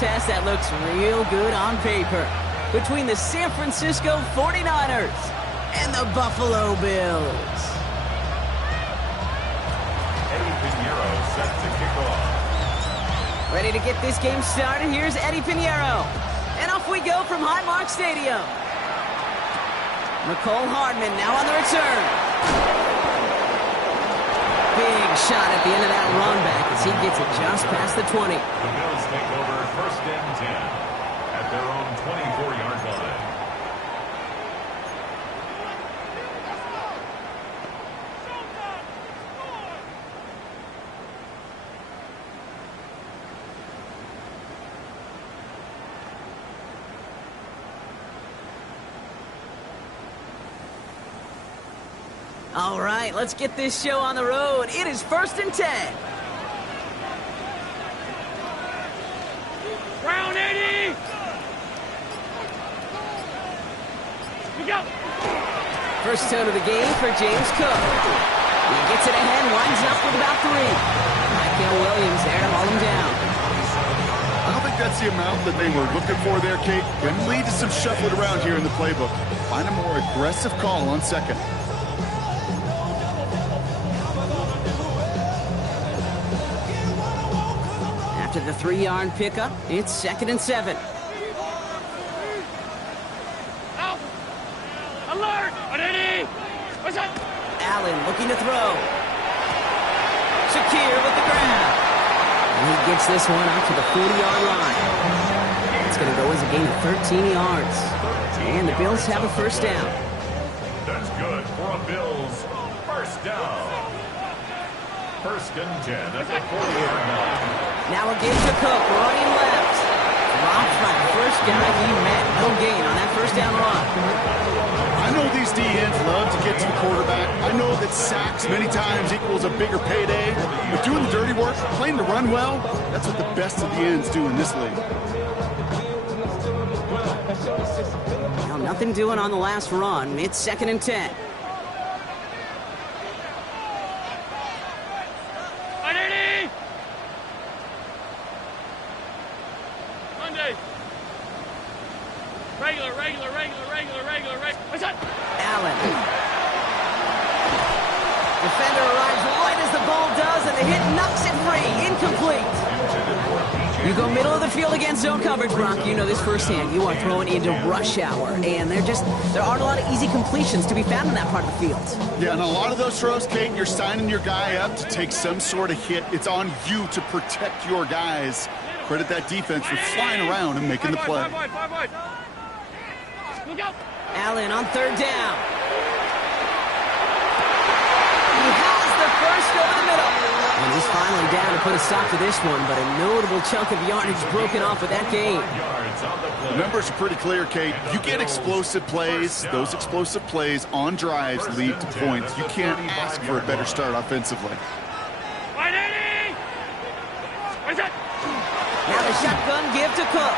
contest that looks real good on paper between the San Francisco 49ers and the Buffalo Bills. Eddie Pinheiro set to kick off. Ready to get this game started, here's Eddie Pinheiro. And off we go from Highmark Stadium. Mecole Hardman now on the return. Big shot at the end of that run back as he gets it just past the 20. The Bills take over 1st and 10 at their own 24-yard line. All right, let's get this show on the road. It is 1st and 10. Round 80! We go! First tone of the game for James Cook. He gets it ahead, winds up with about 3. Michael Williams there to haul him down. I don't think that's the amount that they were looking for there, Kate. Can lead to some shuffling around here in the playbook. Find a more aggressive call on 2nd. After the 3-yard pickup, it's 2nd and 7. Out! Alert! Ready! What's up? Allen looking to throw. Shakir with the grab. And he gets this one out to the 40-yard line. It's going to go as a gain of 13 yards. And the Bills have a 1st down. That's good for a Bills 1st down. 1st and 10 at the 40-yard line. Now a give to Cook, running left. Drops by the 1st guy he met. No gain on that 1st down run. I know these DNs love to get to the quarterback. I know that sacks many times equals a bigger payday. But doing the dirty work, playing to run well, that's what the best of the ends do in this league. Now nothing doing on the last run. It's 2nd and 10. Ready! Monday! Regular. What's up? Allen. Defender arrives right as the ball does, and the hit knocks it free. Incomplete. You go middle of the field against zone coverage, Brock. You know this firsthand. You are throwing into rush hour, and there aren't a lot of easy completions to be found in that part of the field. Yeah, and a lot of those throws, Kate, you're signing your guy up to take some sort of hit. It's on you to protect your guys. Credit that defense for flying around and making the play. Look out! Allen on 3rd down. He has the 1st over the middle. And he's finally down to put a stop to this one, but a notable chunk of yardage broken off with that game. The numbers are pretty clear, Kate. You get explosive plays. Those explosive plays on drives lead to points. You can't ask for a better start offensively. Ready! What's up? Now the shotgun give to Cook.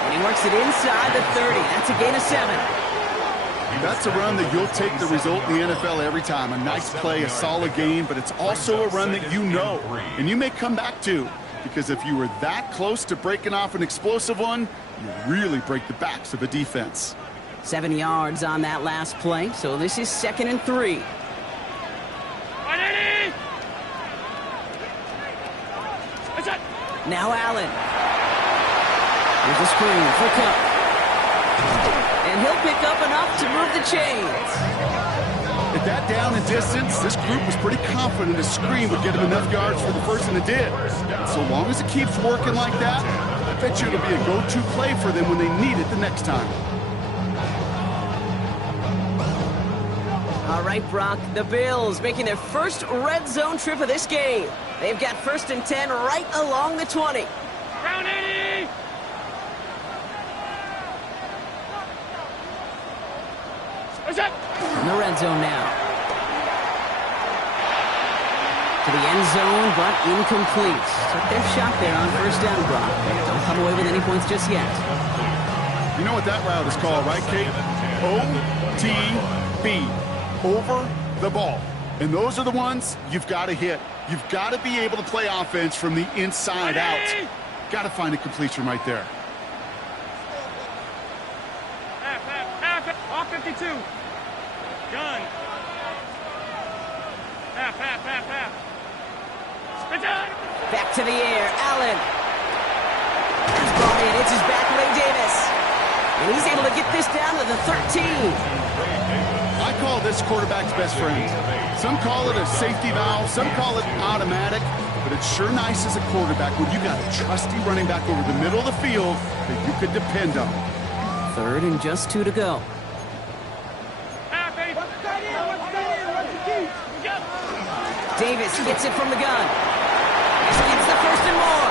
And he works it inside the 30. That's a gain of 7. That's a run that you'll take the result in the NFL every time. A nice play, a solid game, but it's also a run that you know, and you may come back to, because if you were that close to breaking off an explosive one, you really break the backs of a defense. 7 yards on that last play, so this is 2nd and 3. Ready! What's up? Now Allen. Here's a screen for Cook. And he'll pick up enough to move the chains. At that down and distance, this group was pretty confident a screen would get him enough yards for the first, and it did. So long as it keeps working like that, I bet you it'll be a go-to play for them when they need it the next time. All right, Brock, the Bills making their first red zone trip of this game. They've got 1st and 10 right along the 20. Round 80! What's up? In the red zone now. To the end zone, but incomplete. Took their shot there on 1st down, Brock. Don't come away with any points just yet. You know what that route is called, right, Kate? OTB. Over the ball. And those are the ones you've got to hit. You've got to be able to play offense from the inside out. Got to find a completion right there. Half, off 52. Gun. Half. Spit it. Back to the air, Allen. He's brought in, it's his back leg Davis. And he's able to get this down to the 13. I call this quarterback's best friend. Some call it a safety valve, some call it automatic, but it's sure nice as a quarterback when you got a trusty running back over the middle of the field that you could depend on. 3rd and just 2 to go. Davis gets it from the gun. Gets the 1st and more.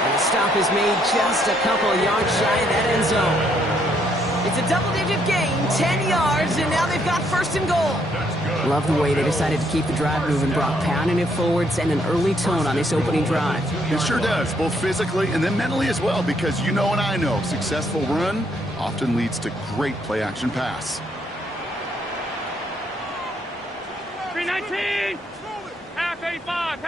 And the stop is made just a couple of yards shy of that end zone. It's a double-digit gain, 10 yards, and now they've got 1st and goal. Love the way they decided to keep the drive moving, Brock, pounding it forwards and an early tone on this opening drive. It sure does, both physically and then mentally as well, because you know and I know successful run often leads to great play-action pass. 319. Half 85.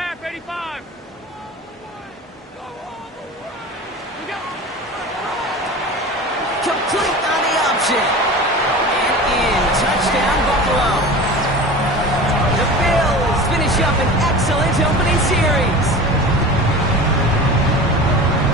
Complete on the option. And in. Touchdown, Buffalo. The Bills finish up an excellent opening series.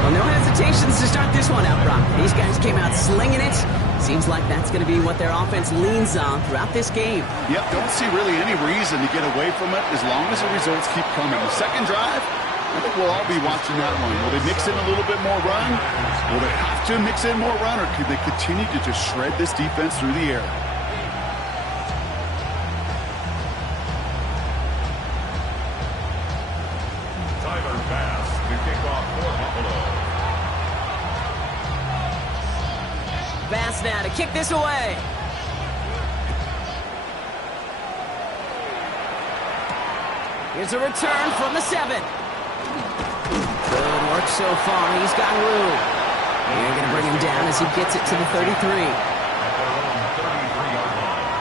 Well, no hesitations to start this one out, Brock. These guys came out slinging it. Seems like that's going to be what their offense leans on throughout this game. Yep, don't see really any reason to get away from it as long as the results keep coming. The second drive, I think we'll all be watching that one. Will they mix in a little bit more run? Will they have to mix in more run, or could they continue to just shred this defense through the air? Tyler Bass to kick off for Buffalo. Bass now to kick this away. Here's a return from the 7. Good work so far. He's got room. They're going to bring him down as he gets it to the 33. At their own 33-yard line.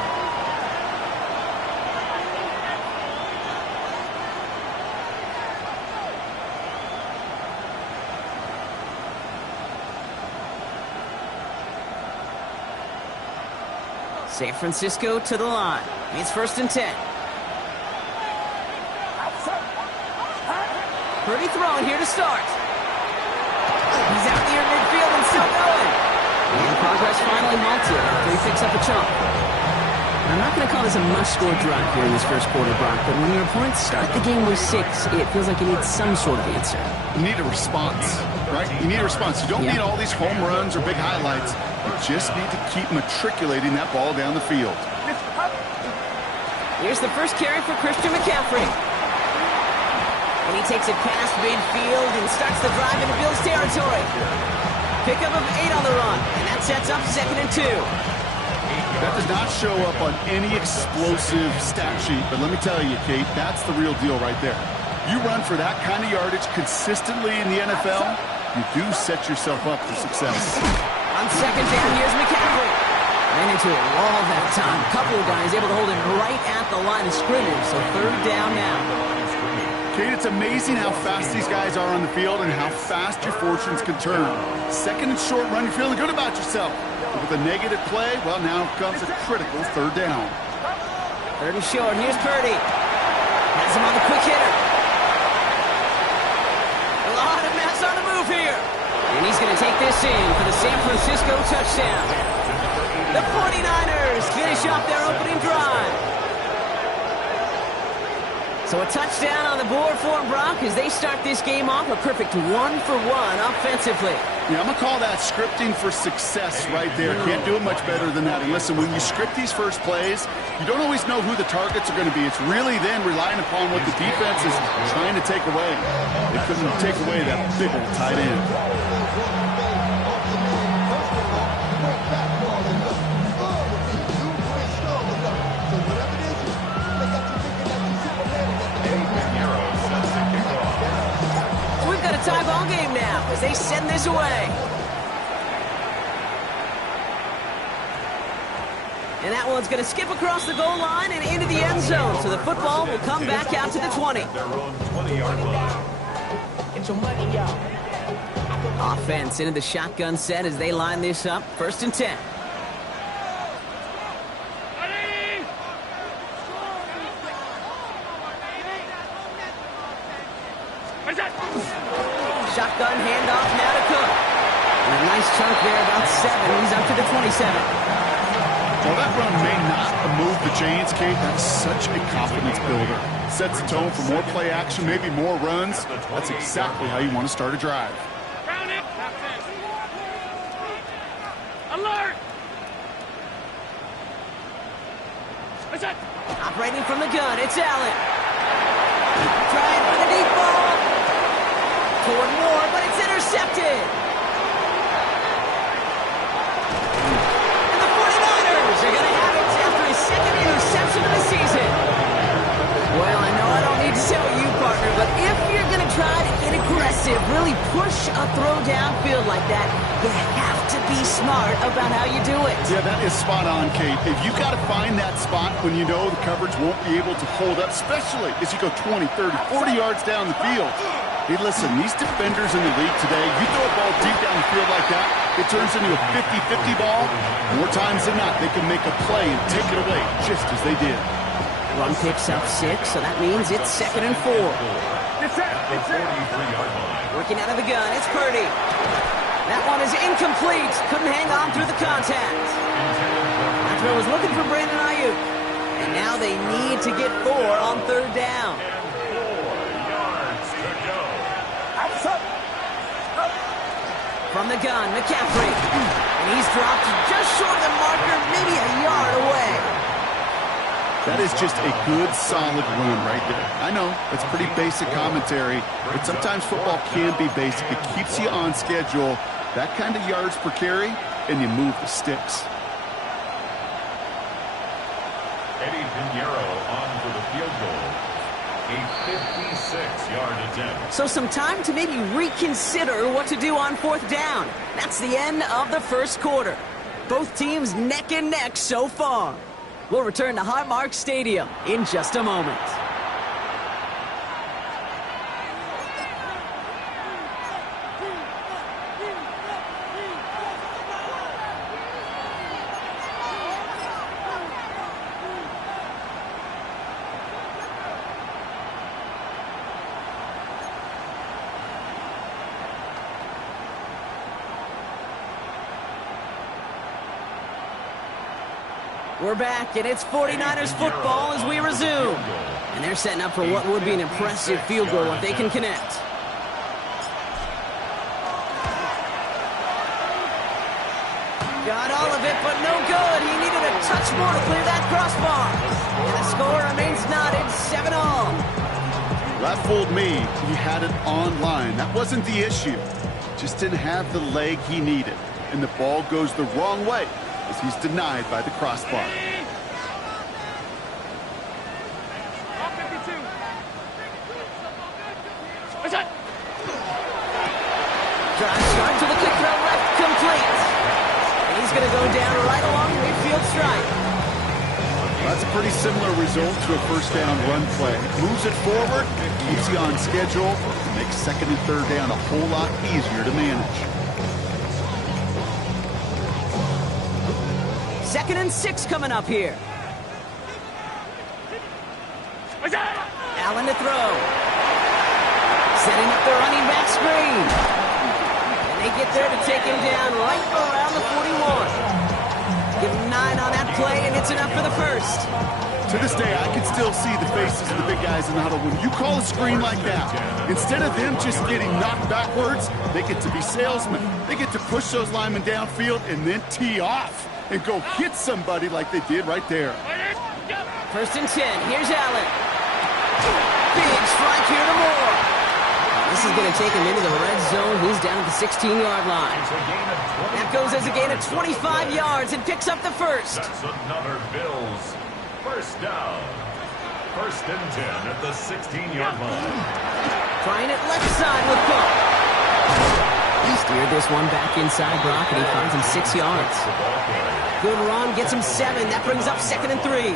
San Francisco to the line. It's 1st and 10. Pretty throwing here to start. He's out near midfield and still going. And progress finally halted after he picks up a chunk. I'm not going to call this a must-score drive here in this first quarter, Brock, but when your opponents start the game with 6, it feels like you need some sort of answer. You need a response, right? You need a response. You don't need all these home runs or big highlights. You just need to keep matriculating that ball down the field. Here's the first carry for Christian McCaffrey. And he takes it past midfield and starts the drive into Bills territory. Pickup of 8 on the run, and that sets up 2nd and 2. That does not show up on any explosive stat sheet, but let me tell you, Kate, that's the real deal right there. You run for that kind of yardage consistently in the NFL, you do set yourself up for success. On 2nd down, here's McCaffrey. Ran into a wall that time. A couple of guys able to hold him right at the line of scrimmage, so 3rd down now. Kate, it's amazing how fast these guys are on the field and how fast your fortunes can turn. 2nd and short run, you're feeling good about yourself. But with a negative play, well, now comes a critical 3rd down. 3rd and short, here's Purdy. Has him on the quick hitter. A lot of mass on the move here. And he's going to take this in for the San Francisco touchdown. The 49ers finish off their opening drive. So a touchdown on the board for them, Brock, as they start this game off a perfect 1-for-1 offensively. Yeah, I'm going to call that scripting for success right there. Can't do it much better than that. And listen, when you script these first plays, you don't always know who the targets are going to be. It's really then relying upon what the defense is trying to take away. They couldn't take away that big old tight end. Tie ball game now as they send this away. And that one's going to skip across the goal line and into the end zone. So the football will come back out to the 20. Their own 20-yard line. Get your money, y'all. Offense into the shotgun set as they line this up. 1st and 10. Ready? Where's that? Shotgun handoff now to Cook. And a nice chunk there, about 7. He's up to the 27. Well, that run may not move the chains, Kate. That is such a confidence builder. Sets the tone for more play action, maybe more runs. That's exactly how you want to start a drive. Round it. Alert! Where's that? Operating from the gun, it's Allen. Trying for the deep ball. Toward Moore, but it's intercepted. And the 49ers are going to have it after his 2nd interception of the season. Well, I know I don't need to tell you, partner, but if you're going to try to get aggressive, really push a throw downfield like that, you have to be smart about how you do it. Yeah, that is spot on, Kate. If you got to find that spot when you know the coverage won't be able to hold up, especially as you go 20, 30, 40 yards down the field. Hey, listen, these defenders in the league today, you throw a ball deep down the field like that, it turns into a 50-50 ball. More times than not, they can make a play and take it away just as they did. Run picks up 6, so that means it's 2nd and 4. The 43-yard line. Working out of the gun, it's Purdy. That one is incomplete. Couldn't hang on through the contact. That throw was looking for Brandon Ayuk. And now they need to get 4 on 3rd down. And 4 yards to go. From the gun, McCaffrey. And he's dropped just short of the marker, maybe a yard away. That is just a good, solid run right there. I know, that's pretty basic commentary, but sometimes football can be basic. It keeps you on schedule, that kind of yards per carry, and you move the sticks. Eddie Pinheiro on for the field goal. A 56-yard attempt. So some time to maybe reconsider what to do on 4th down. That's the end of the 1st quarter. Both teams neck and neck so far. We'll return to Highmark Stadium in just a moment. We're back, and it's 49ers football as we resume. And they're setting up for what would be an impressive field goal if they can connect. Got all of it, but no good. He needed a touch more to clear that crossbar. And the score remains knotted, 7-all. That fooled me. He had it on line. That wasn't the issue. Just didn't have the leg he needed. And the ball goes the wrong way as he's denied by the crossbar. All 52. What's that? Drive start to the quick throw left, complete. And he's going to go down right along the midfield stripe. That's a pretty similar result to a 1st down run play. Moves it forward, keeps you on schedule, and makes 2nd and 3rd down a whole lot easier to manage. 2nd and 6 coming up here. What's that? Allen to throw. Setting up the running back screen. And they get there to take him down right around the 41. Give him 9 on that play, and it's enough for the 1st. To this day, I can still see the faces of the big guys in the huddle. When you call a screen like that, instead of them just getting knocked backwards, they get to be salesmen. They get to push those linemen downfield and then tee off and go hit somebody like they did right there. 1st and 10. Here's Allen. Big strike here to Moore. This is going to take him into the red zone. He's down at the 16-yard line. That goes as a gain of 25 yards and picks up the 1st. That's another Bills 1st down. 1st and 10 at the 16-yard line. Trying it left side with Cook. He steered twist one back inside Brock, and he finds him 6 yards. Good run, gets him 7. That brings up 2nd and 3.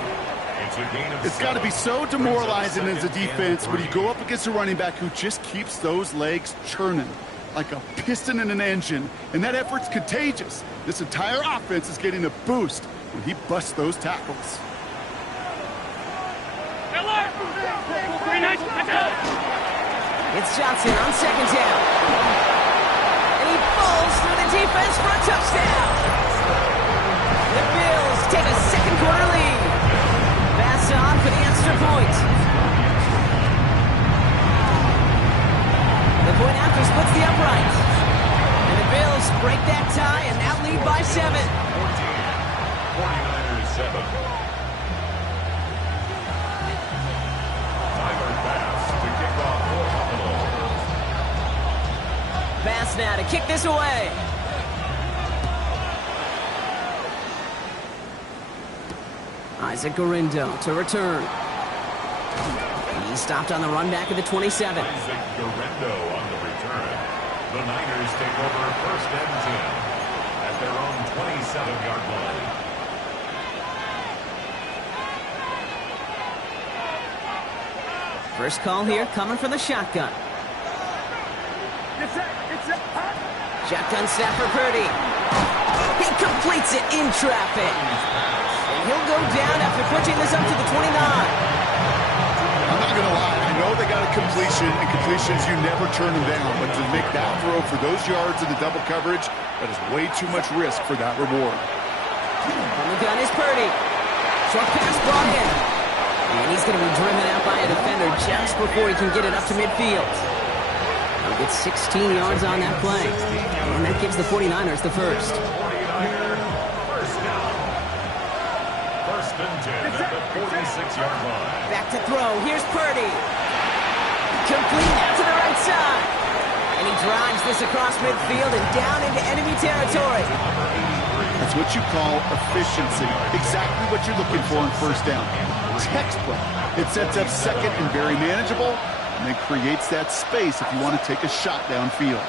It's got to be so demoralizing as a defense when you go up against a running back who just keeps those legs churning like a piston in an engine, and that effort's contagious. This entire offense is getting a boost when he busts those tackles. It's Johnson on 2nd down. And he falls through the defense for a touchdown. The Bills take a second quarter lead. Pass on for the extra point. The point after splits the upright. And the Bills break that tie and now lead by 7. 49ers 7. Pass now to kick this away. Isaac Gurindo to return. He stopped on the run back at the 27. Isaac Gurindo on the return. The Niners take over 1st and 10 at their own 27-yard line. First call here coming from the shotgun. Shotgun snap for Purdy. He completes it in traffic. And he'll go down after pushing this up to the 29. I'm not going to lie. I know they got a completion, and completions, you never turn them down. But to make that throw for those yards in the double coverage, that is way too much risk for that reward. On the gun is Purdy. Short pass brought in. And he's going to be driven out by a defender just before he can get it up to midfield. He'll get 16 yards on that play. And that gives the 49ers the first. 49er first down. 1st and 10 at the 46-yard line. Back to throw. Here's Purdy. Complete out to the right side. And he drives this across midfield and down into enemy territory. That's what you call efficiency. Exactly what you're looking for in 1st down. Textbook. It sets up 2nd and very manageable, and then creates that space if you want to take a shot downfield.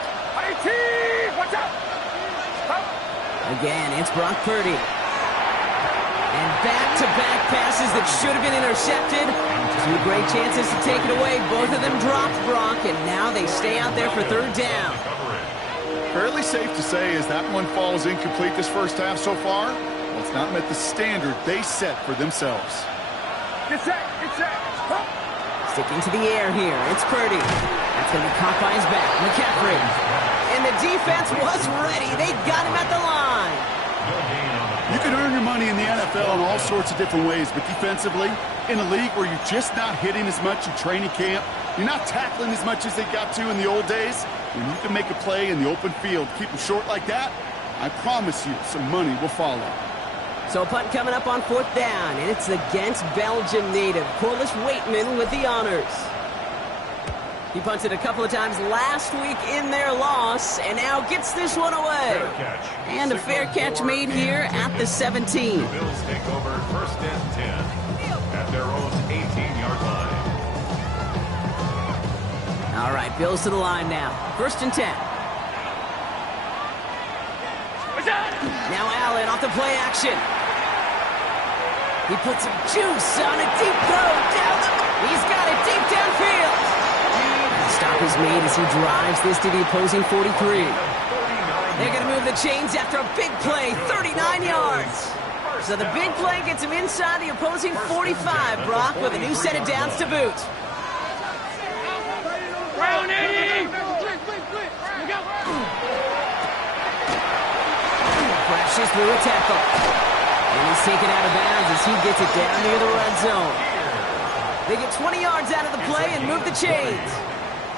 Again, it's Brock Purdy. And back-to-back passes that should have been intercepted. 2 great chances to take it away. Both of them dropped Brock, and now they stay out there for 3rd down. Fairly safe to say as that one falls incomplete this first half so far, well, it's not met the standard they set for themselves. Sticking to the air here, it's Purdy. That's going to be caught by his back. McCaffrey. And the defense was ready. They got him at the line. You can earn your money in the NFL in all sorts of different ways, but defensively, in a league where you're just not hitting as much in training camp, you're not tackling as much as they got to in the old days, when you can make a play in the open field, keep them short like that, I promise you some money will follow. So a punt coming up on 4th down, and it's against Belgium native Corliss Waitman with the honors. He punted a couple of times last week in their loss, and now gets this one away. And a fair catch made here at the 17. The Bills take over 1st and 10 at their own 18-yard line. All right, Bills to the line now. 1st and 10. Now Allen off the play action. He puts some juice on a deep throw down he's got it deep downfield. The stop is made as he drives this to the opposing 43. They're going to move the chains after a big play, 39 yards. So the big play gets him inside the opposing 45, Brock, with a new set of downs to boot. Crashes through a tackle. And he's taken out of bounds as he gets it down near the red zone. They get 20 yards out of the play and move the chains.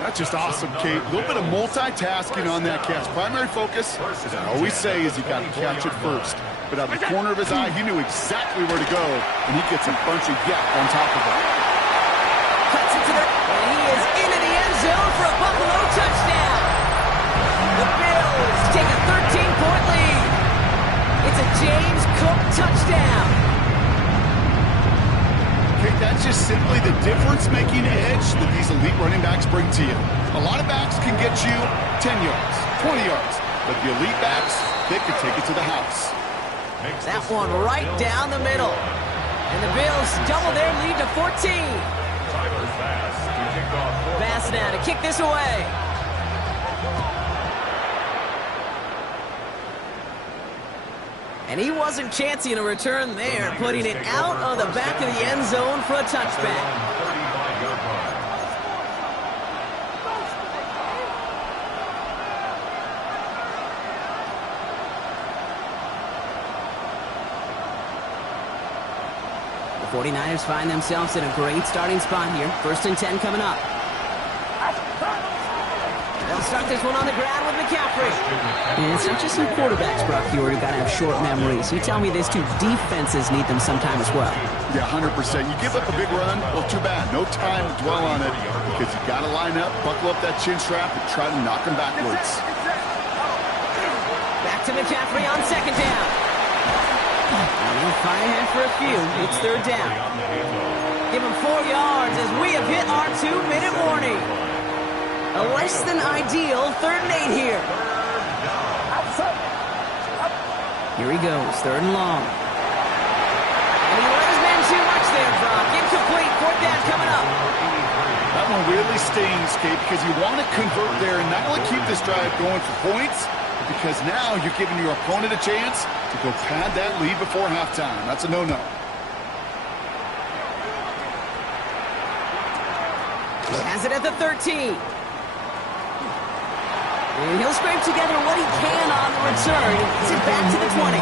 That's just awesome, Kate. A little bit of multitasking on that catch. Primary focus, as I always say, is you got to catch it first. But out of the corner of his eye, he knew exactly where to go, and he gets a bunch of yak on top of it. Cuts it to the... And he is into the end zone for a Buffalo touchdown. The Bills take a 13-point lead. It's a James Cook touchdown. Kate, that's just simply the difference-making edge that these elite running backs bring to you. A lot of backs can get you 10 yards, 20 yards, But the elite backs, they could take it to the house. That one right down the middle. And the Bills double their lead to 14. Tyler Bass to kick off. Bass now to kick this away. And he wasn't chancing a return there, putting it out of the back of the end zone for a touchback. 35-yard line. The 49ers find themselves in a great starting spot here. 1st and 10 coming up. They'll start this one on the ground with McCaffrey. And it's not just some quarterbacks, Brock, you got to have short memories. You tell me these two defenses need them sometime as well. Yeah, 100%. You give up a big run, well, too bad. No time to dwell on it because you got to line up, buckle up that chin strap, and try to knock them backwards. Back to McCaffrey on 2nd down. And he'll fire ahead for a few. It's 3rd down. Give him 4 yards as we have hit our 2-minute warning. A less than ideal 3rd and 8 here. Here he goes, 3rd and long. And he let his man too much there, Brock. Incomplete, 4th down coming up. That one really stings, Kate, because you want to convert there and not only keep this drive going for points, but because now you're giving your opponent a chance to go pad that lead before halftime. That's a no-no. He has it at the 13. And he'll scrape together what he can on the return. Gets it back to the 20.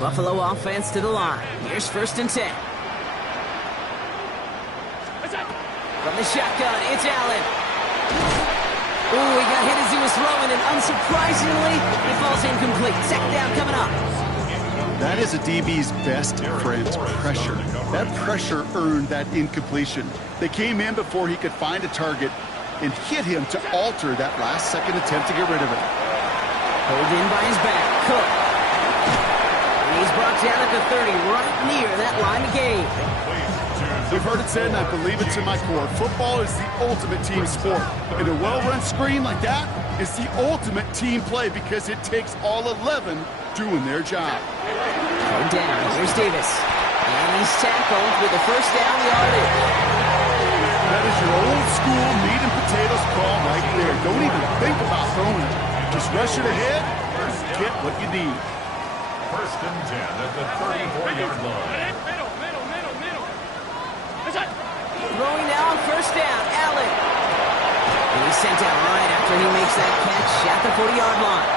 Buffalo offense to the line. Here's 1st and 10. From the shotgun, it's Allen. Ooh, he got hit as he was throwing, and unsurprisingly, he falls incomplete. 2nd down coming up. That is a DB's best friend, pressure. That pressure earned that incompletion. They came in before he could find a target and hit him to alter that last-second attempt to get rid of it. Pulled in by his back, Cook. And he's brought down at the 30, right near that line of game. We've heard it said, and I believe it to my core, football is the ultimate team sport. And a well-run screen like that is the ultimate team play because it takes all 11 doing their job. Third down, here's Davis. And he's tackled with the 1st down yardage. That is your old school meat and potatoes call right there. Don't even think about throwing it. Just rush it ahead and get what you need. 1st and 10 at the 34-yard line. Throwing now on 1st down, Allen. And he's sent out right after he makes that catch at the 40-yard line.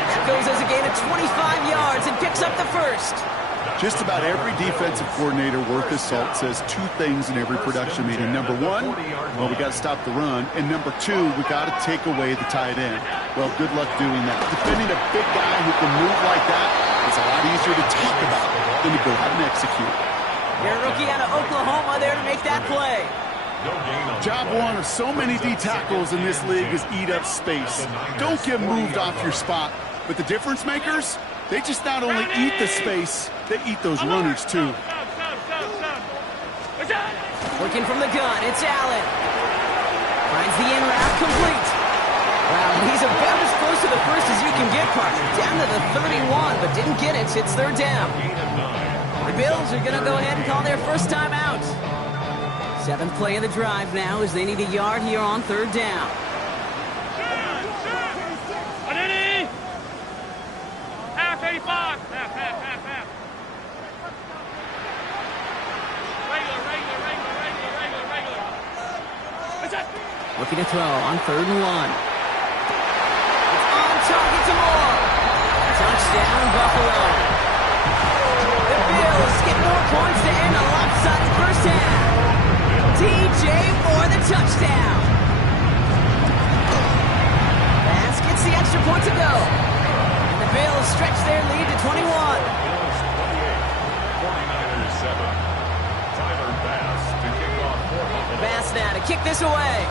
That goes as a gain of 25 yards and picks up the 1st. Just about every defensive coordinator worth his salt says 2 things in every production meeting. Number 1, well, we got to stop the run. And number 2, we got to take away the tight end. Well, good luck doing that. Defending a big guy who can move like that is a lot easier to talk about than to go out and execute. Your rookie out of Oklahoma there to make that play. Job 1 of so many D tackles in this league is eat up space. Don't get moved off your spot. But the difference makers, they just not only eat the space, they eat those runners too. Working from the gun, it's Allen. Finds the in route complete. Wow, he's about as close to the 1st as you can get, Parker. Down to the 31, but didn't get it. It's 3rd down. The Bills are going to go ahead and call their 1st time out. 7th play of the drive now as they need a yard here on 3rd down. Half 85. Half. Regular. Looking to throw on 3rd and 1. It's on target to Moore. Touchdown, Buffalo. The Bills get more points to end a lopsided 1st half. TJ for the touchdown. Bass gets the extra point to go. And the Bills stretch their lead to 21. Bills 28, 49ers 7. Tyler Bass to kick off for Buffalo. Bass now to kick this away.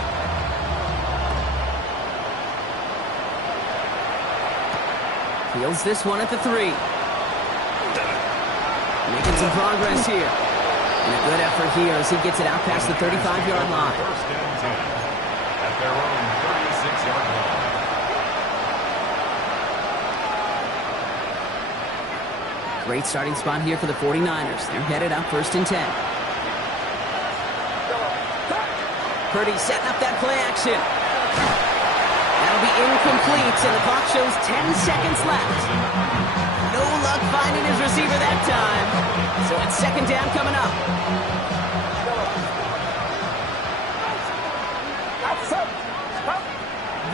Fields this one at the 3. Making some progress here. And a good effort here as he gets it out past the 35-yard line. First and 10 at their own 36-yard line. Great starting spot here for the 49ers. They're headed up first and 10. Purdy setting up that play action. That'll be incomplete, and the clock shows 10 seconds left. No luck finding his receiver that time. So it's second down coming up.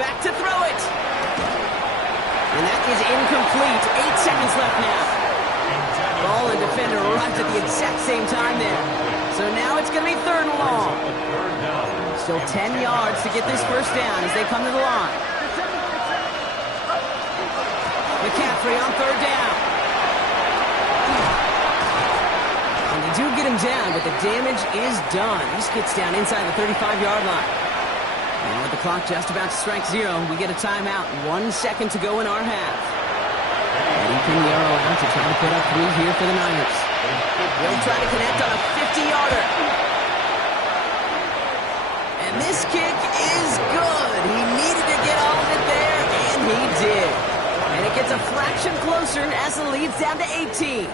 Back to throw it. And that is incomplete. 8 seconds left now. Ball and defender arrived at the exact same time there. So now it's going to be third and long. Still 10 yards to get this first down as they come to the line. McCaffrey on third down. And they do get him down, but the damage is done. He just gets down inside the 35-yard line. And with the clock just about to strike 0, we get a timeout. 1 second to go in our half. Eddie Pinheiro out to try to put up 3 here for the Niners. They'll try to connect on a 50-yarder. And this kick is good. He needed to get all of it there, and he did. And it gets a fraction closer as it leads down to 18.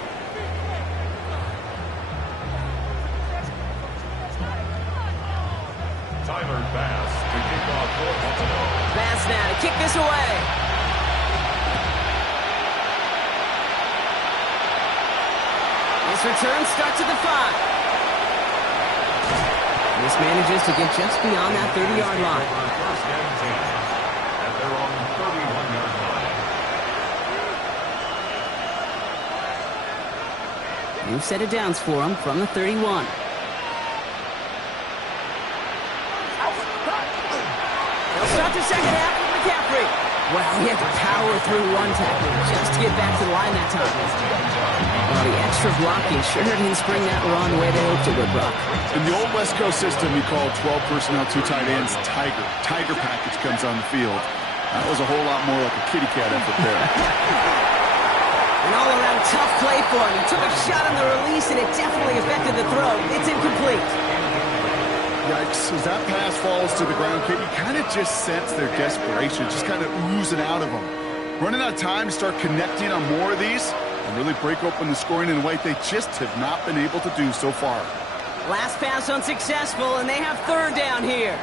Tyler Bass to kick off for Buffalo. Bass now to kick this away. This return starts at the 5. This manages to get just beyond that 30-yard line. First and 10 at their own 31-yard line. New set of downs for him from the 31. They'll start the second half with McCaffrey. Well, he had to power through one tackle just to get back to the line that time. Well, the extra blocking sure didn't spring that run the way they hoped it would, Brock. In the old West Coast system, you call 12 personnel, 2 tight ends, Tiger. Tiger package comes on the field. That was a whole lot more like a kitty cat effort there. An all-around tough play for him. He took a shot on the release, and it definitely affected the throw. It's incomplete. Yikes. As that pass falls to the ground, kid, you kind of just sense their desperation, just kind of oozing out of them. Running out of time to start connecting on more of these and really break open the scoring in a way they just have not been able to do so far. Last pass unsuccessful, and they have third down here.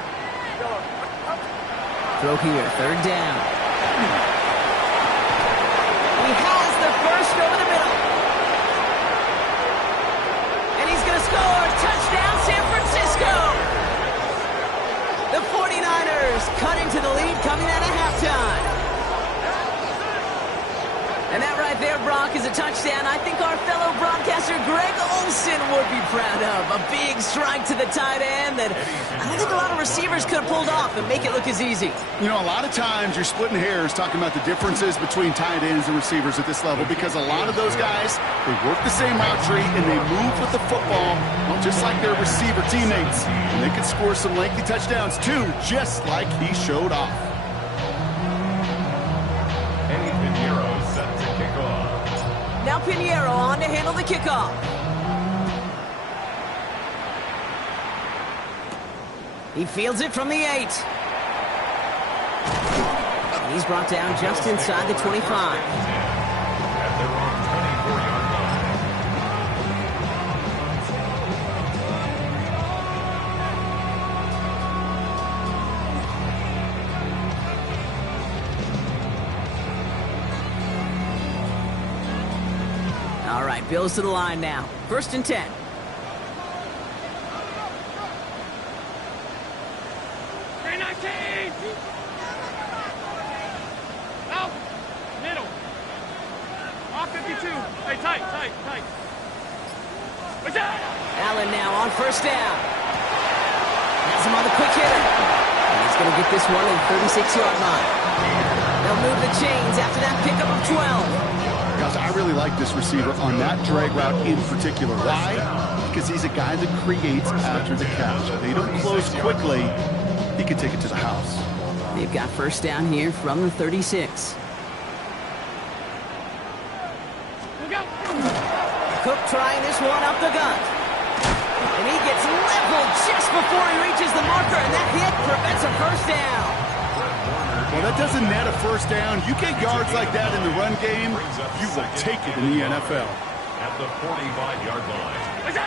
Throw here, third down. He has the first over the middle. And he's going to score. Touchdown, San Francisco. The 49ers cut into the lead coming out of halftime. And that right there, Brock, is a touchdown I think our fellow broadcaster Greg Olsen would be proud of. A big strike to the tight end that I don't think a lot of receivers could have pulled off and make it look as easy. You know, a lot of times you're splitting hairs talking about the differences between tight ends and receivers at this level because a lot of those guys, they work the same route tree and they move with the football just like their receiver teammates. And they can score some lengthy touchdowns too, just like he showed off. Eddie Pinheiro set to kick off. Now Pinheiro on to handle the kickoff. He fields it from the 8. And he's brought down just inside the 25. At their own 24-yard line. All right, Bills to the line now. First and 10. Out. Middle. Off 52. Hey, tight. What's that? Allen now on first down. Has him on the quick hitter. And he's going to get this one at the 36-yard line. They'll move the chains after that pickup of 12. Guys, I really like this receiver on that drag route in particular. Why? Because he's a guy that creates after the catch. If they don't close quickly, he can take it to the house. They've got first down here from the 36. Cook trying this one up the gut. And he gets leveled just before he reaches the marker, and that hit prevents a first down. Well, that doesn't net a first down. You get yards like that in the run game, you will take it in the NFL. At the 45-yard line.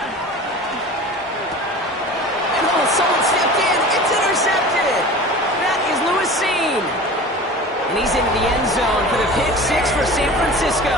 And oh, someone stepped in. It's intercepted. That is Lewis Cine. And he's into the end zone for the pick six for San Francisco.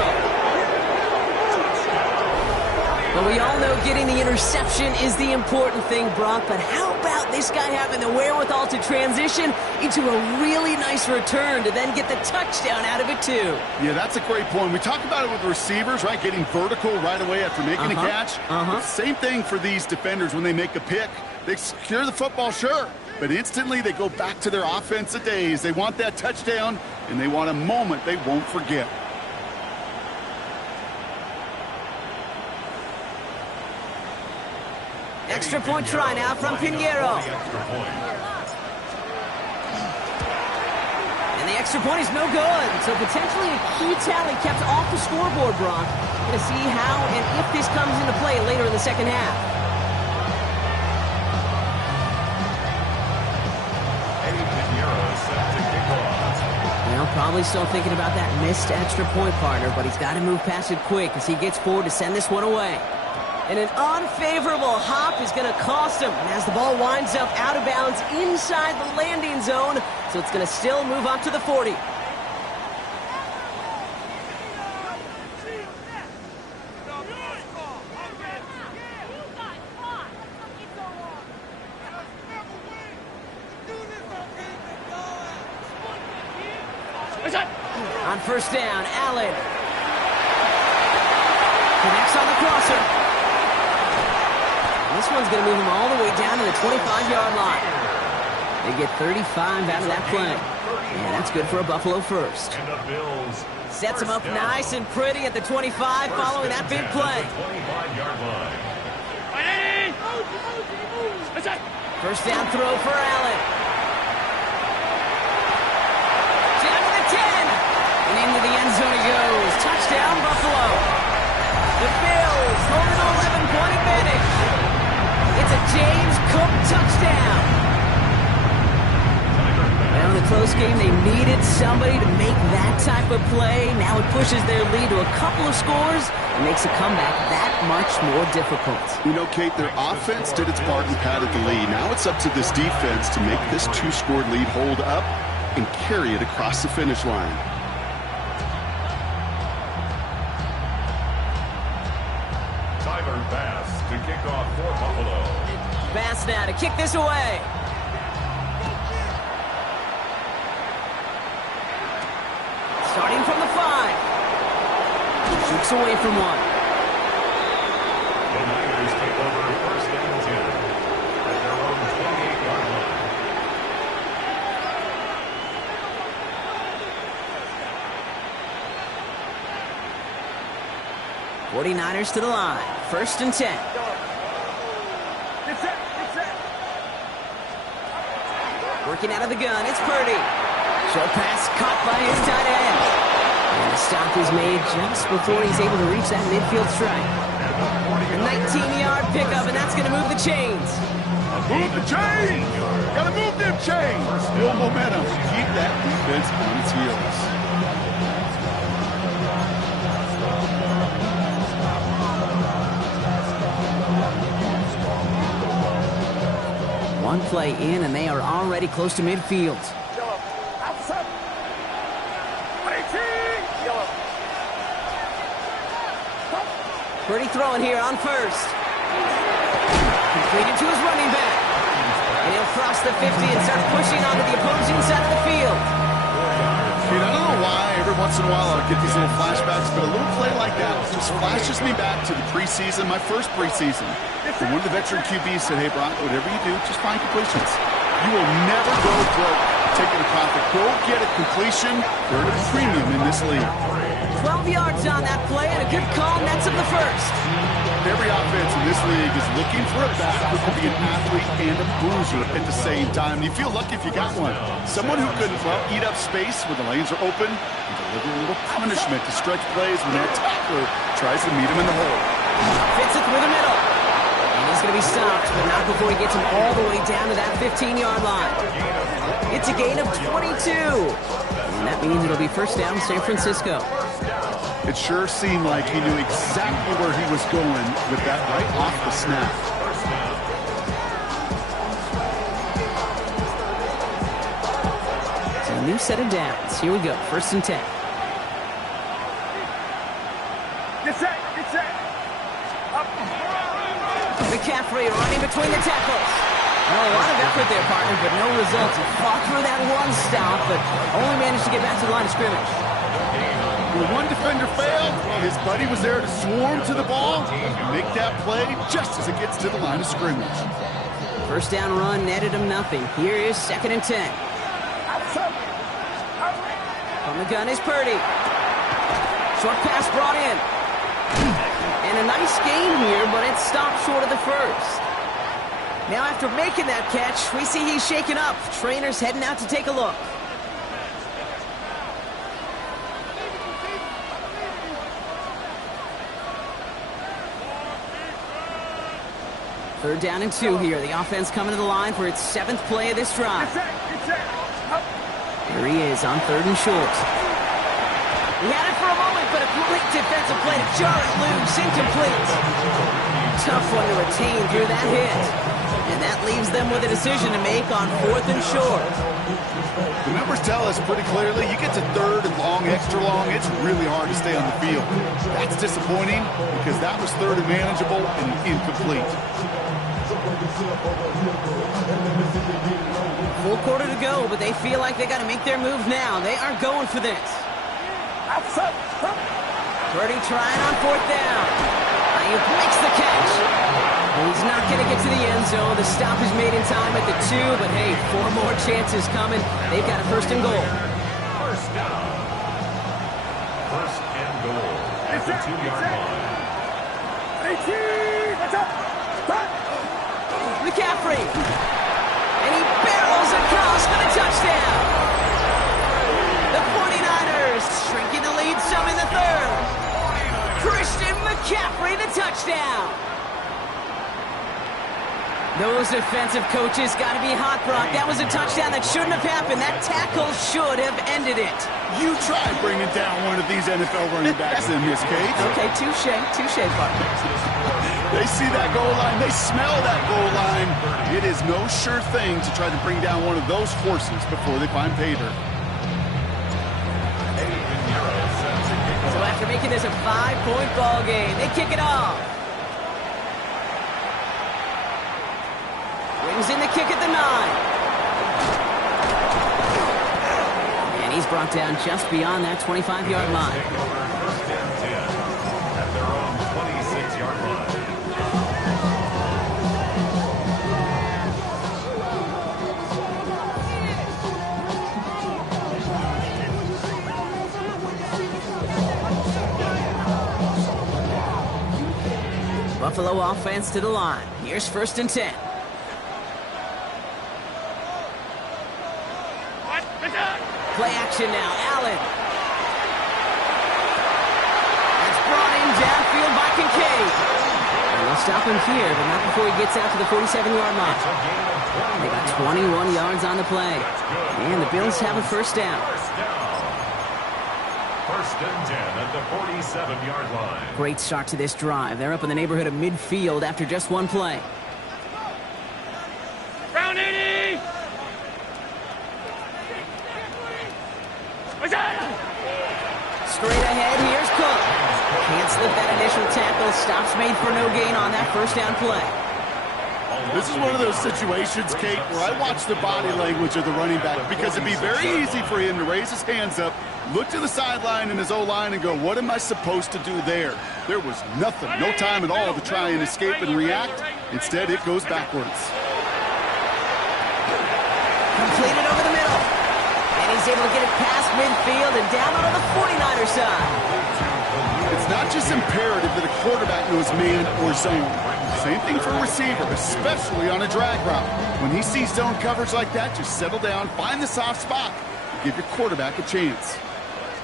But we all know getting the interception is the important thing, Brock. But how about this guy having the wherewithal to transition into a really nice return to then get the touchdown out of it, too? Yeah, that's a great point. We talk about it with receivers, right? Getting vertical right away after making a catch. Same thing for these defenders when they make a pick. They secure the football, sure. But instantly they go back to their offensive days. They want that touchdown, and they want a moment they won't forget. Extra point try now from Pinheiro. And the extra point is no good. So potentially a key tally kept off the scoreboard, Brock. Going to see how and if this comes into play later in the second half. Eddie Pinheiro set to kick off. Well, probably still thinking about that missed extra point, partner, but he's got to move past it quick as he gets forward to send this one away. And an unfavorable hop is going to cost him. And as the ball winds up out of bounds inside the landing zone, so it's going to still move up to the 40. On first down, Allen connects on the crosser. This one's going to move him all the way down to the 25-yard line. They get 35 out of that play. And that's good for a Buffalo first. And the Bills Sets him up nice and pretty at the 25 following that big play. 25-yard line. First down throw for Allen. Down to the 10. And into the end zone he goes. Touchdown, Buffalo. The Bills hold an 11-point advantage. It's a James Cook touchdown. Well, in the close game, they needed somebody to make that type of play. Now it pushes their lead to a couple of scores and makes a comeback that much more difficult. You know, Kate, their offense did its part and padded the lead. Now it's up to this defense to make this two-score lead hold up and carry it across the finish line. Tyler Bass to kick off for Buffalo. Bass now to kick this away. Starting from the 5. Shoots away from one. The Niners take over first and 10 at their own 28-yard line. 49ers to the line. First and 10. Working out of the gun, it's Purdy. Short pass caught by his tight end. And the stop is made just before he's able to reach that midfield strike. A 19-yard pickup, and that's going to move the chains. Move the chains! Gotta move them chains! Build momentum. Keep that defense on its heels. One play in, and they are already close to midfield. Purdy throwing here on first. Completed to his running back. And he'll cross the 50 and start pushing onto the opposing side of the field. Dude, I don't know why every once in a while I'll get these little flashbacks, but a little play like that just flashes me back to the preseason, my first preseason. And one of the veteran QBs said, hey, Brock, whatever you do, just find completions. You will never go broke taking a profit. Go get a completion. They're at a premium in this league. 12 yards on that play and a good call, nets of the first. Every offense in this league is looking for a back who can be an athlete and a bruiser at the same time. And you feel lucky if you got one. Someone who could, well, eat up space when the lanes are open and deliver a little punishment to stretch plays when that tackler tries to meet him in the hole. Fits it through the middle. And he's going to be stopped, but not before he gets him all the way down to that 15-yard line. It's a gain of 22. And that means it'll be first down San Francisco. It sure seemed like he knew exactly where he was going with that right off the snap. So a new set of downs. Here we go, 1st and 10. Get set. Up. McCaffrey running between the tackles. Well, a lot of effort there, partner, but no results. He fought through that one stop, but only managed to get back to the line of scrimmage. When one defender failed, well, his buddy was there to swarm to the ball and make that play just as it gets to the line of scrimmage. First down run netted him nothing. Here is 2nd and 10. From the gun is Purdy. Short pass brought in. And a nice gain here, but it stopped short of the first. Now after making that catch, we see he's shaken up. Trainer's heading out to take a look. Third down and 2 here. The offense coming to the line for its 7th play of this drive. Here he is on 3rd and short. He had it for a moment, but a complete defensive play to jar it loose, incomplete. Tough one to retain through that hit. And that leaves them with a decision to make on 4th and short. The numbers tell us pretty clearly, you get to 3rd and long, extra long, it's really hard to stay on the field. That's disappointing because that was 3rd and manageable and incomplete. Full quarter to go, but they feel like they got to make their move now. They are going for this. Purdy trying on 4th down. Ayuk makes the catch. Well, he's not going to get to the end zone. The stop is made in time at the 2, but hey, 4 more chances coming. They've got a 1st and goal. First down. 1st and goal at the 2-yard line. McCaffrey. And he barrels across for the touchdown. The 49ers shrinking the lead some in the 3rd. Christian McCaffrey, the touchdown. Those defensive coaches got to be hot, Brock. That was a touchdown that shouldn't have happened. That tackle should have ended it. You try bringing down one of these NFL running backs in this case. Okay, touche, partner. They see that goal line. They smell that goal line. It is no sure thing to try to bring down one of those horses before they find pay dirt. So after making this a 5-point ball game, they kick it off. Brings in the kick at the 9. And he's brought down just beyond that 25-yard line. First and 10 at their own 26-yard line. Buffalo offense to the line. Here's 1st and 10. Play action now. Allen. It's brought in downfield by Kincaid. And they'll stop him here, but not before he gets out to the 47-yard line. They got 21 yards on the play. And the Bills have a 1st down. 1st and 10 at the 47-yard line. Great start to this drive. They're up in the neighborhood of midfield after just one play. Round 80! Straight ahead, here's Cook. Can't slip that initial tackle. Stops made for no gain on that 1st down play. This is one of those situations, Kate, where I watch the body language of the running back because it'd be very easy for him to raise his hands up, look to the sideline in his O-line and go, what am I supposed to do there? There was nothing, no time at all to try and escape and react. Instead, it goes backwards. Completed over the middle. And he's able to get it past midfield and down on the 49er side. It's not just imperative that a quarterback knows man or zone. Same thing for a receiver, especially on a drag route. When he sees zone coverage like that, just settle down, find the soft spot, give your quarterback a chance.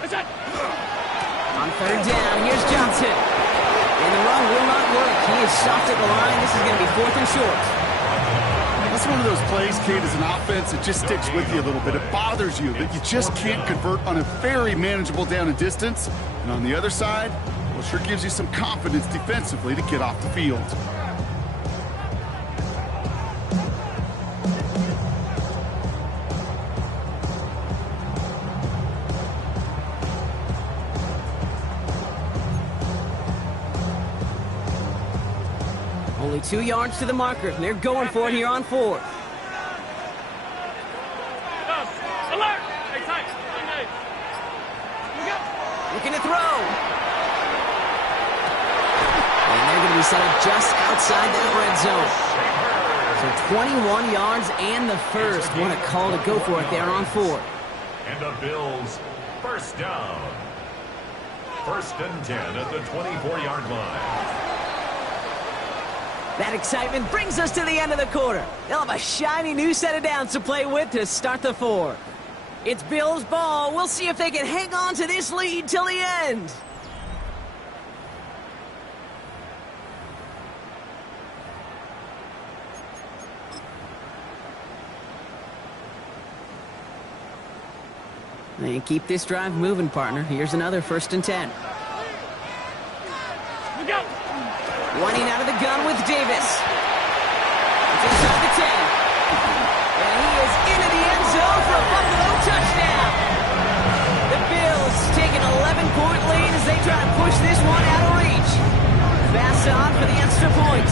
On 3rd down, here's Johnson. And the run will not work. He is stopped at the line. This is going to be 4th and short. That's one of those plays, Kate, as an offense, it just sticks with you a little bit. It bothers you that you just can't convert on a very manageable down and distance. And on the other side, well, it sure gives you some confidence defensively to get off the field. Only 2 yards to the marker. And they're going for it here on 4th. Alert! Hey, tight. Looking to throw. And they're going to be set up just outside that red zone. So 21 yards and the first. What a call to go for it there on 4th. And the Bills, first down. 1st and 10 at the 24-yard line. That excitement brings us to the end of the quarter. They'll have a shiny new set of downs to play with to start the 4th. It's Bills ball. We'll see if they can hang on to this lead till the end. They keep this drive moving, partner. Here's another 1st and 10. Running out of the gun with Davis. It's inside the 10. And he is into the end zone for a Buffalo touchdown. The Bills take an 11-point lead as they try to push this one out of reach. Pass on for the extra point.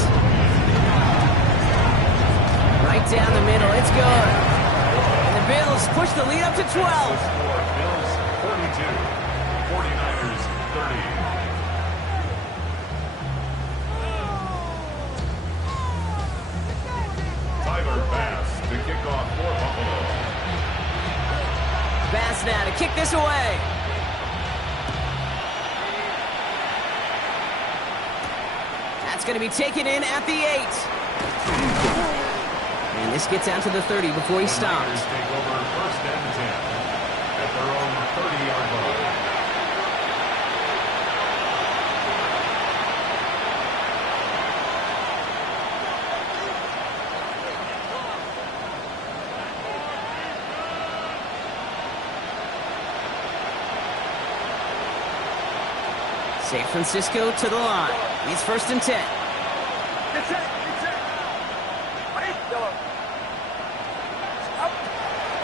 Right down the middle. It's good. And the Bills push the lead up to 12. Bills 42, 49ers 30. Bass to kick off for Buffalo. Bass now to kick this away. That's going to be taken in at the 8. And this gets out to the 30 before he stops. Take over 1st and 10 at their own 30-yard line. San Francisco to the line. It's 1st and 10.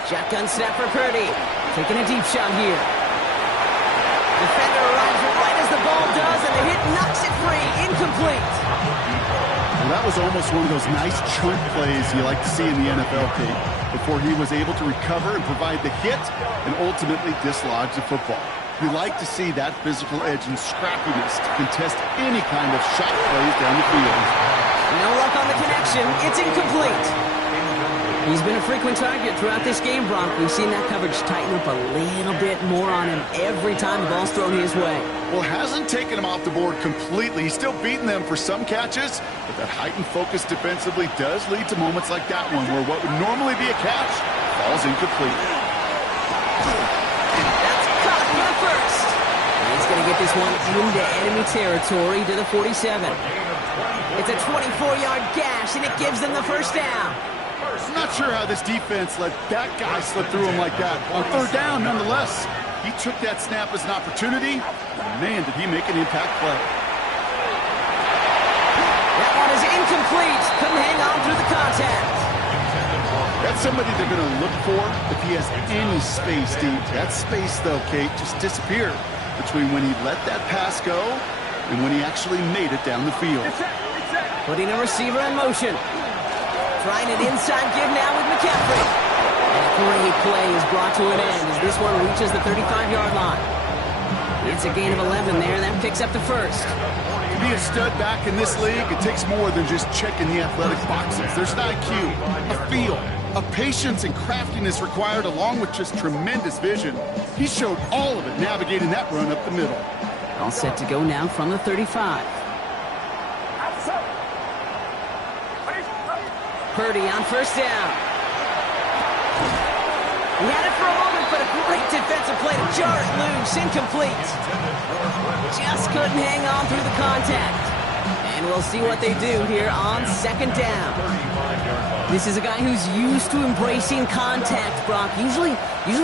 Shotgun snap for Purdy. Taking a deep shot here. Defender arrives right as the ball does, and the hit knocks it free. Incomplete. Well, that was almost one of those nice chunk plays you like to see in the NFL, Kate, before he was able to recover and provide the hit and ultimately dislodge the football. You like to see that physical edge and scrappiness to contest any kind of shot plays down the field. No luck on the connection. It's incomplete. He's been a frequent target throughout this game, Brock. We've seen that coverage tighten up a little bit more on him every time the ball's thrown his way. Well, hasn't taken him off the board completely. He's still beating them for some catches, but that heightened focus defensively does lead to moments like that one where what would normally be a catch falls incomplete. That's caught for the first. And he's going to get this one into enemy territory to the 47. It's a 24-yard gash, and it gives them the first down. I'm not sure how this defense let that guy slip through him like that. On 3rd down, nonetheless, he took that snap as an opportunity. Man, did he make an impact play. That one is incomplete. Couldn't hang on through the contact. That's somebody they're going to look for if he has any space deep. That space, though, Kate, just disappeared between when he let that pass go and when he actually made it down the field. Putting a receiver in motion. Trying an inside give now with McCaffrey. And a great play is brought to an end as this one reaches the 35-yard line. It's a gain of 11 there. That picks up the first. To be a stud back in this league, it takes more than just checking the athletic boxes. There's an IQ, a feel, a patience and craftiness required along with just tremendous vision. He showed all of it navigating that run up the middle. All set to go now from the 35. Purdy on 1st down. He had it for a moment, but a great defensive play to jar it loose. Incomplete. Just couldn't hang on through the contact. And we'll see what they do here on second down. This is a guy who's used to embracing contact, Brock. Usually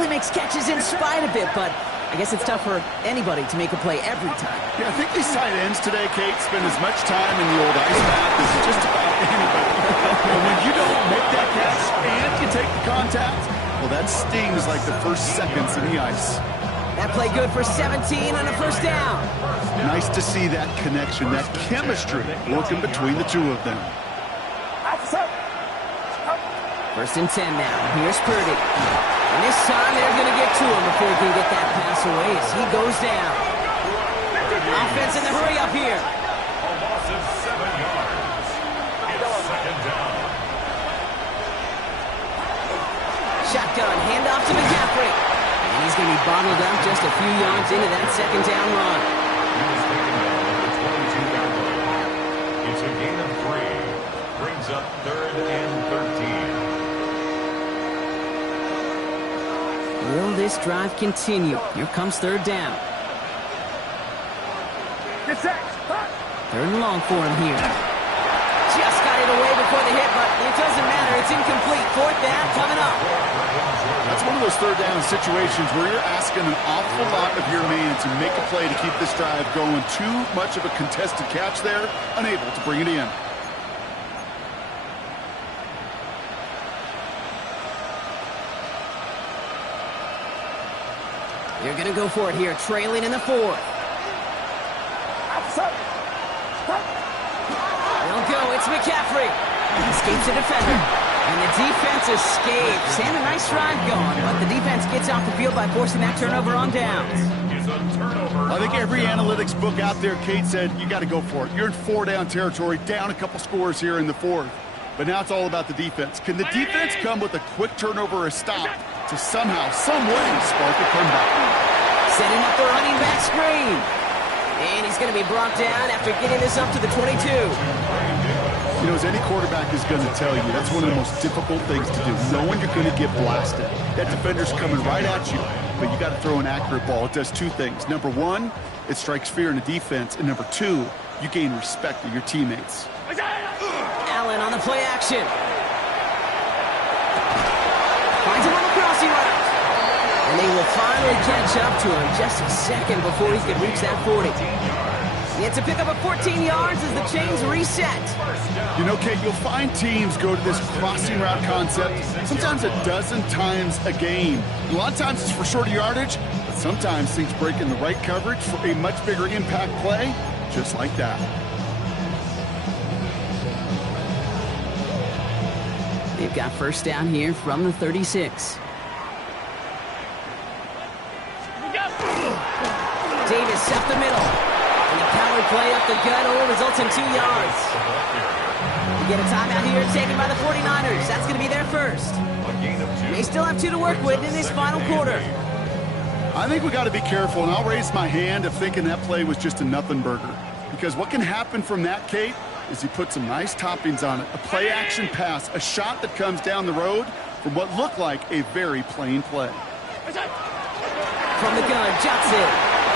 makes catches in spite of it, but I guess it's tough for anybody to make a play every time. Yeah, I think these tight ends today, Kate, spend as much time in the old ice bath as just about anybody. And when you don't make that catch and you take the contact, well, that stings like the first seconds in the ice. That play good for 17 on a first down. Nice to see that connection, that chemistry working between the two of them. First and 10 now. Here's Purdy. And this time they're going to get to him before he can get that pass away as he goes down. Offense in the hurry up here. A loss of 7 yards. It's second down. Shotgun, handoff to McCaffrey. And he's going to be bottled up just a few yards into that second down run. He was taken down at the 22-yard line. It's a gain of 3. Brings up 3rd and 13. Will this drive continue? Here comes third down. Third and long for him here. Just got it away before the hit, but it doesn't matter. It's incomplete. Fourth down coming up. That's one of those third down situations where you're asking an awful lot of your man to make a play to keep this drive going. Too much of a contested catch there, unable to bring it in. They're going to go for it here, trailing in the fourth. They'll go. It's McCaffrey. He escapes the defender. And the defense escapes. And a nice drive going, but the defense gets off the field by forcing that turnover on downs. I think every analytics book out there, Kate, said you got to go for it. You're in 4-down territory, down a couple scores here in the fourth. But now it's all about the defense. Can the defense come with a quick turnover or a stop to somehow, some way, spark a comeback? Setting up the running back screen. And he's going to be brought down after getting this up to the 22. You know, as any quarterback is going to tell you, that's one of the most difficult things to do, knowing you're going to get blasted. That defender's coming right at you, but you got to throw an accurate ball. It does two things. Number one, it strikes fear in the defense, and number two, you gain respect of your teammates. Allen on the play action. Finds him on the crossing route. And they will finally catch up to him just a second before he can reach that 40. It's a pickup of 14 yards as the chains reset. You know, Kate, you'll find teams go to this crossing route concept sometimes a dozen times a game. And a lot of times it's for shorter yardage, but sometimes things break in the right coverage for a much bigger impact play, just like that. They've got first down here from the 36. Davis up the middle. And the power play up the gut only results in 2 yards. We get a timeout here taken by the 49ers. That's going to be their first. They still have 2 to work with in this final quarter. I think we got to be careful, and I'll raise my hand of thinking that play was just a nothing burger. Because what can happen from that, Kate, is you put some nice toppings on it. A play-action pass, a shot that comes down the road from what looked like a very plain play. From the gun, Johnson.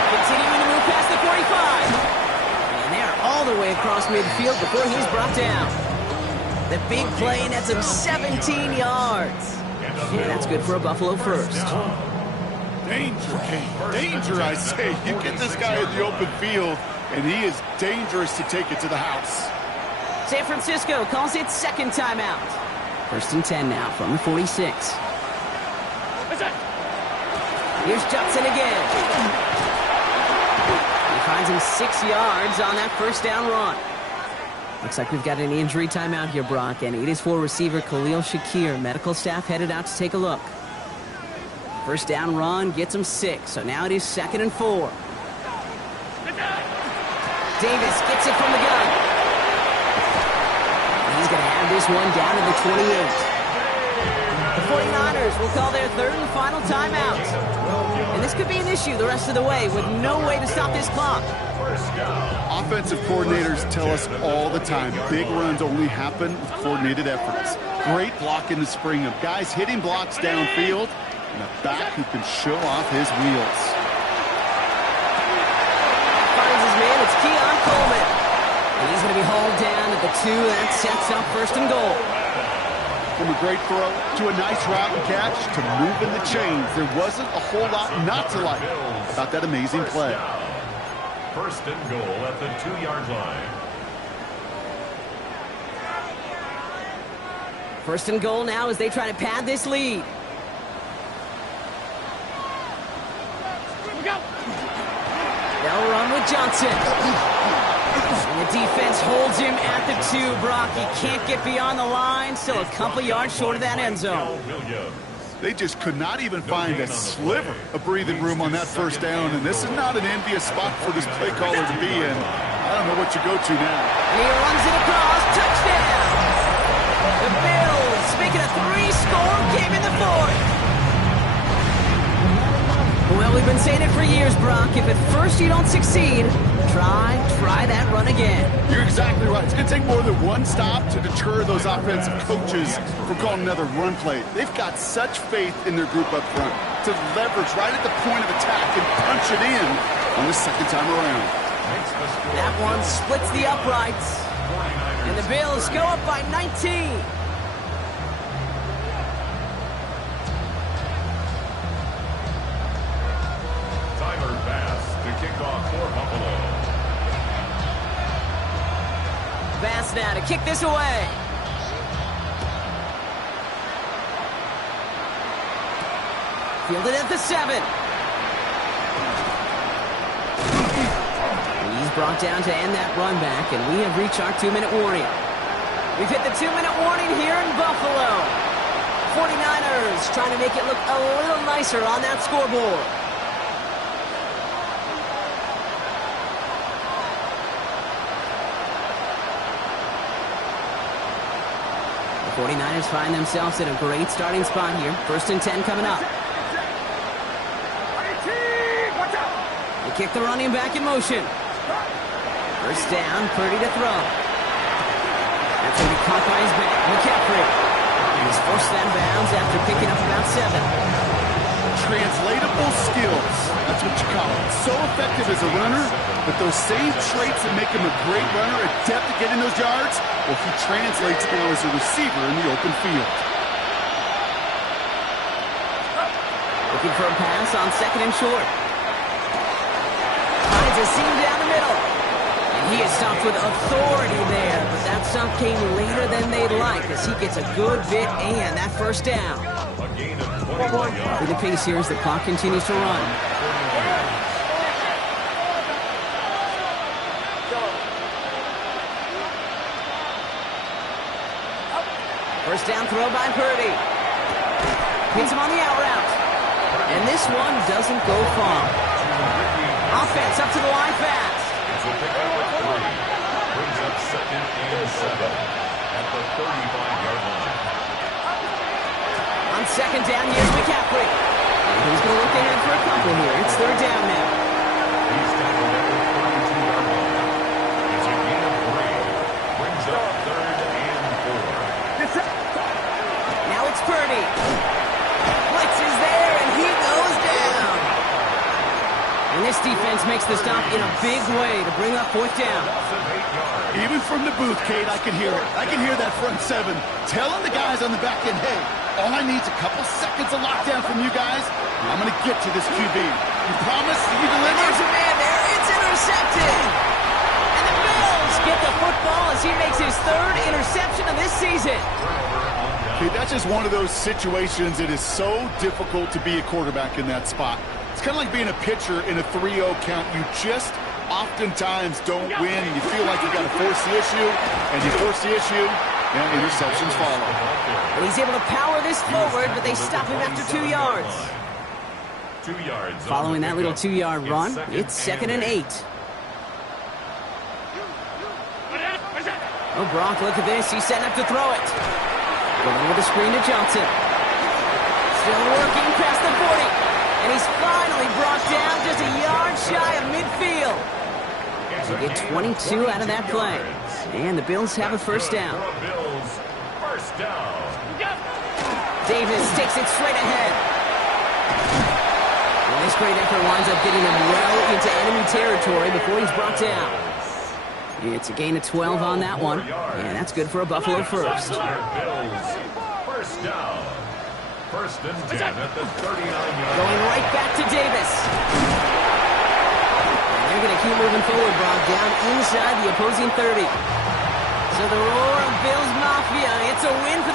Continuing to move past the 45. And they're all the way across midfield before he's brought down. The big play nets him 17 yards. Yeah, that's good for a Buffalo first. Danger, Kate. Danger, I say. You get this guy in the open field, and he is dangerous to take it to the house. San Francisco calls it second timeout. First and 10 now from the 46. Here's Johnson again. He finds him 6 yards on that first down run. Looks like we've got an injury timeout here, Brock, and it is for receiver Khalil Shakir. Medical staff headed out to take a look. First down run gets him 6, so now it is 2nd and 4. Davis gets it from the gun. He's going to have this one down to the 28. The 49ers will call their third and final timeout. And this could be an issue the rest of the way with no way to stop this clock. Offensive coordinators tell us all the time, big runs only happen with coordinated efforts. Great block in the spring of guys hitting blocks downfield, And a back who can show off his wheels. Finds his man. It's Keon Coleman. And he's going to be hauled down at the 2. That sets up 1st and goal. From a great throw to a nice route and catch to moving the chains. There wasn't a whole lot not to like about that amazing play. 1st and goal at the 2-yard line. 1st and goal now as they try to pad this lead. They'll run with Johnson. And the defense holds him at the 2, Brock. He can't get beyond the line. Still a couple yards short of that end zone. They just could not even find a sliver of breathing room on that 1st down. And this is not an envious spot for this play caller to be in. I don't know what you go to now. And he runs it across. Touchdown! The Bills making a 3-score game in the 4th. Well, we've been saying it for years, Brock. If at first you don't succeed, try that run again. You're exactly right. It's going to take more than one stop to deter those offensive coaches from calling another run play. They've got such faith in their group up front to leverage right at the point of attack and punch it in on the 2nd time around. That one splits the uprights. And the Bills go up by 19. Tyler Bass to kick off for Buffalo. Bass now to kick this away. Fielded at the 7. He's brought down to end that run back, and we have reached our 2-minute warning. We've hit the 2-minute warning here in Buffalo. 49ers trying to make it look a little nicer on that scoreboard. The 49ers find themselves in a great starting spot here. 1st and 10 coming up. They kick the running back in motion. 1st down, Purdy to throw. That's going to be caught by his back, McCaffrey. He's forced out of bounds after picking up about 7. Translatable skills. That's what you call it. So effective as a runner, but those same traits that make him a great runner, adept at getting those yards, well, he translates now as a receiver in the open field. Looking for a pass on 2nd and short. Finds a seam down the middle. And he is stopped with authority there, but that stop came later than they'd like as he gets a good bit and that 1st down. A gain of 21 yards. For the pace here as the clock continues to run. First down throw by Purdy. Hits him on the out route. And this one doesn't go far. Offense up to the line fast. It's a pickup of 3. Brings up 2nd and 7 at the 35-yard line. On 2nd down, here's McCaffrey. And he's going to look ahead for a couple here. It's 3rd down now. He's tackled at the 32-yard line. It's a gain of 3. Brings up 3rd and 4. Now it's Purdy. Blitz is there, and he goes down. And this defense makes the stop in a big way to bring up 4th down. Even from the booth, Kate, I can hear it. I can hear that front 7 telling the guys on the back end, hey, all I need is a couple seconds of lockdown from you guys, and I'm going to get to this QB. You promise? You deliver? There's a man there. It's intercepted. And the Bills get the football as he makes his 3rd interception of this season. Okay, that's just one of those situations that is so difficult to be a quarterback in that spot. It's kind of like being a pitcher in a 3-0 count. You just oftentimes don't win. You feel like you got to force the issue, and you force the issue, and interceptions follow. And he's able to power this forward, but they stop him after 2 yards. 2 yards. Following that little 2-yard run, it's 2nd and 8. Oh, Brock, look at this. He's setting up to throw it. Going with the screen to Johnson. Still working past the 40. And he's finally brought down just a yard shy of midfield. They get 22 out of that play. And the Bills have a 1st down. Bills, 1st down. Davis takes it straight ahead. This great effort winds up getting him well into enemy territory before he's brought down. It's a gain of 12 on that one, and that's good for a Buffalo first. First down. First and 10 at the 39-yard. Going right back to Davis. And they're going to keep moving forward, Brock, down inside the opposing 30. So the roar of Bills Mafia, it's a win for